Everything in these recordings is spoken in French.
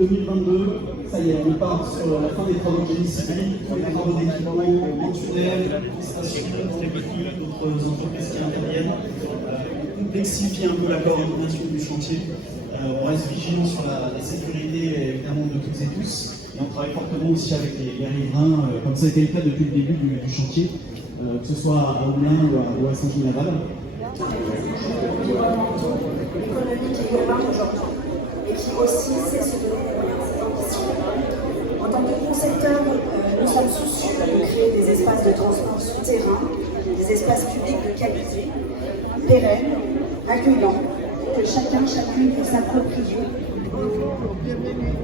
2022, ça y est, on part sur la fin des travaux de génie civil, les travaux d'équipement, les tunnels, les stations, d'autres entreprises qui interviennent. On complexifie un peu la coordination du chantier. On reste vigilant sur la sécurité évidemment de toutes et tous. Et on travaille fortement aussi avec les riverains, comme ça a été le cas depuis le début du chantier, que ce soit à Aumelin ou à Saint-Gilles-Laval. Économique et urbain aujourd'hui, et qui aussi sait se donner les moyens de ses ambitions. En tant que concepteur, nous sommes soucieux de créer des espaces de transport souterrains, des espaces publics de qualité, pérennes, accueillants, que chacun, chacune peut s'approprier. Bonjour, bienvenue.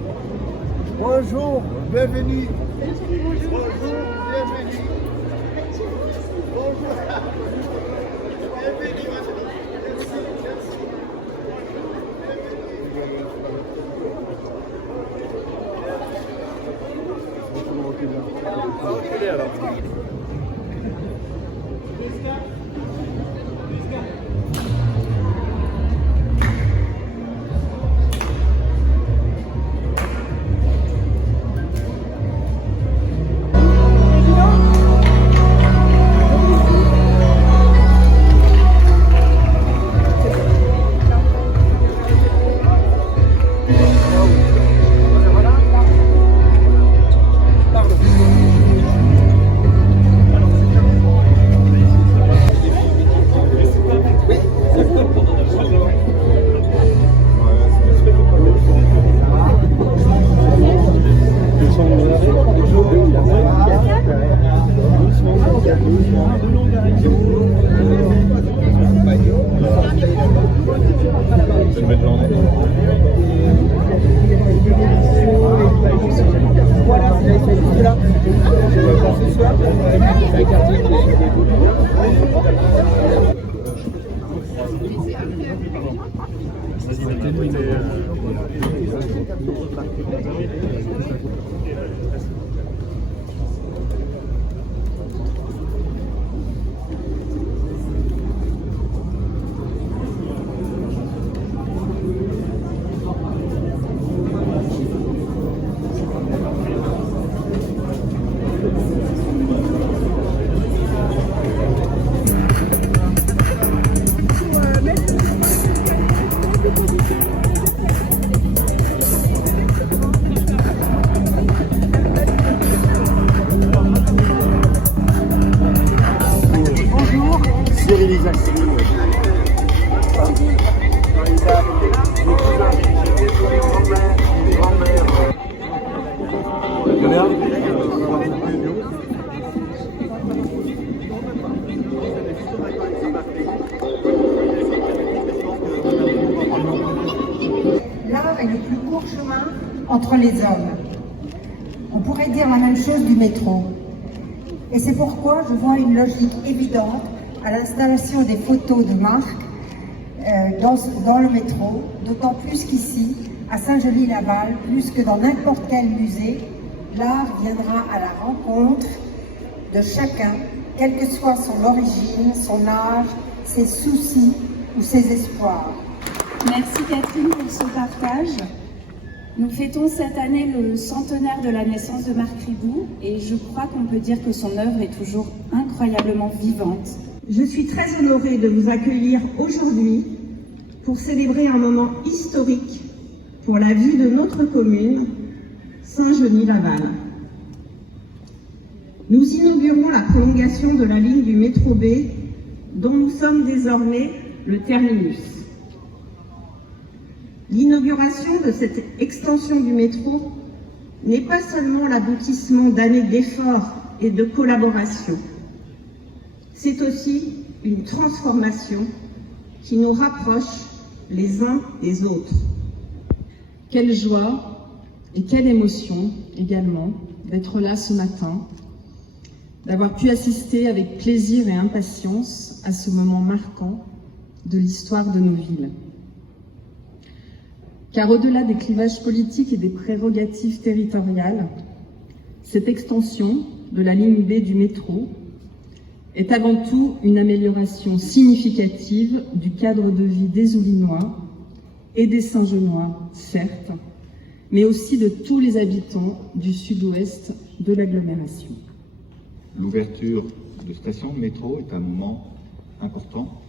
Bonjour, bienvenue. Bonjour, bienvenue. Bonjour. Bienvenue, madame. L'art est le plus court chemin entre les hommes. On pourrait dire la même chose du métro. Et c'est pourquoi je vois une logique évidente à l'installation des photos de marque dans le métro, d'autant plus qu'ici, à Saint-Gelais-Laval, plus que dans n'importe quel musée, l'art viendra à la rencontre de chacun, quelle que soit son origine, son âge, ses soucis ou ses espoirs. Merci Catherine pour ce partage. Nous fêtons cette année le centenaire de la naissance de Marc Ribou et je crois qu'on peut dire que son œuvre est toujours incroyablement vivante. Je suis très honorée de vous accueillir aujourd'hui pour célébrer un moment historique pour la vie de notre commune, Saint-Genis-Laval. Nous inaugurons la prolongation de la ligne du métro B, dont nous sommes désormais le terminus. L'inauguration de cette extension du métro n'est pas seulement l'aboutissement d'années d'efforts et de collaboration. C'est aussi une transformation qui nous rapproche les uns des autres. Quelle joie et quelle émotion également d'être là ce matin, d'avoir pu assister avec plaisir et impatience à ce moment marquant de l'histoire de nos villes. Car au-delà des clivages politiques et des prérogatives territoriales, cette extension de la ligne B du métro est avant tout une amélioration significative du cadre de vie des Oulinois et des Saint-Genois, certes, mais aussi de tous les habitants du sud-ouest de l'agglomération. L'ouverture de stations de métro est un moment important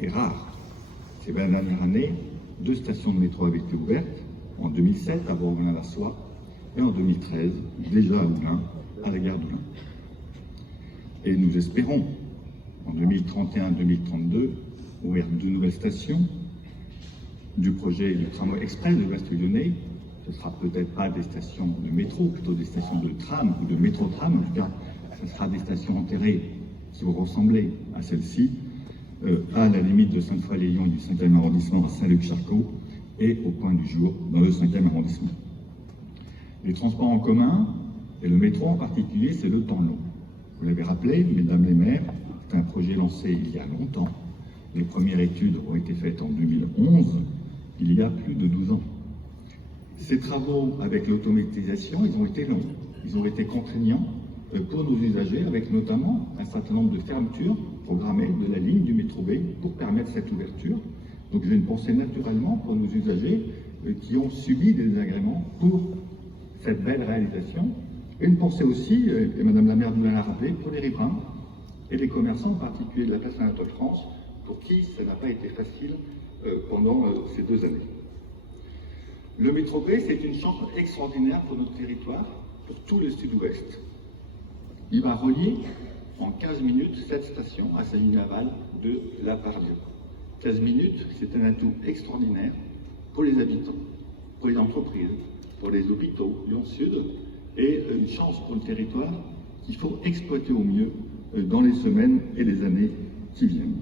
et rare. Ces 20 dernières années, 2 stations de métro avaient été ouvertes, en 2007 à Bourgoin-la-Soie et en 2013 déjà à Moulins, à la gare d'Oulins. Et nous espérons, en 2031-2032, ouvrir 2 nouvelles stations du projet du tramway express de l'Ouest lyonnais. Ce ne sera peut-être pas des stations de métro, plutôt des stations de tram ou de métro-tram. En tout cas, ce sera des stations enterrées qui vont ressembler à celle-ci, à la limite de Sainte-Foy-les-Lyons et du 5e arrondissement à Saint-Luc-Charcot et au Point du Jour dans le 5e arrondissement. Les transports en commun, et le métro en particulier, c'est le temps long. Vous l'avez rappelé, mesdames les maires, c'est un projet lancé il y a longtemps. Les premières études ont été faites en 2011, il y a plus de 12 ans. Ces travaux avec l'automatisation, ils ont été longs, ils ont été contraignants pour nos usagers, avec notamment un certain nombre de fermetures programmées de la ligne du métro B pour permettre cette ouverture. Donc j'ai une pensée naturellement pour nos usagers qui ont subi des désagréments pour cette belle réalisation. Et une pensée aussi, et Madame la maire nous l'a rappelé, pour les riverains et les commerçants, en particulier de la place Anatole-France, pour qui ça n'a pas été facile pendant ces 2 années. Le métro B, c'est une chance extraordinaire pour notre territoire, pour tout le sud-ouest. Il va relier en 15 minutes 7 stations à Savigny-Laval de La Part-Dieu. 15 minutes, c'est un atout extraordinaire pour les habitants, pour les entreprises, pour les hôpitaux, Lyon Sud, et une chance pour le territoire qu'il faut exploiter au mieux dans les semaines et les années qui viennent.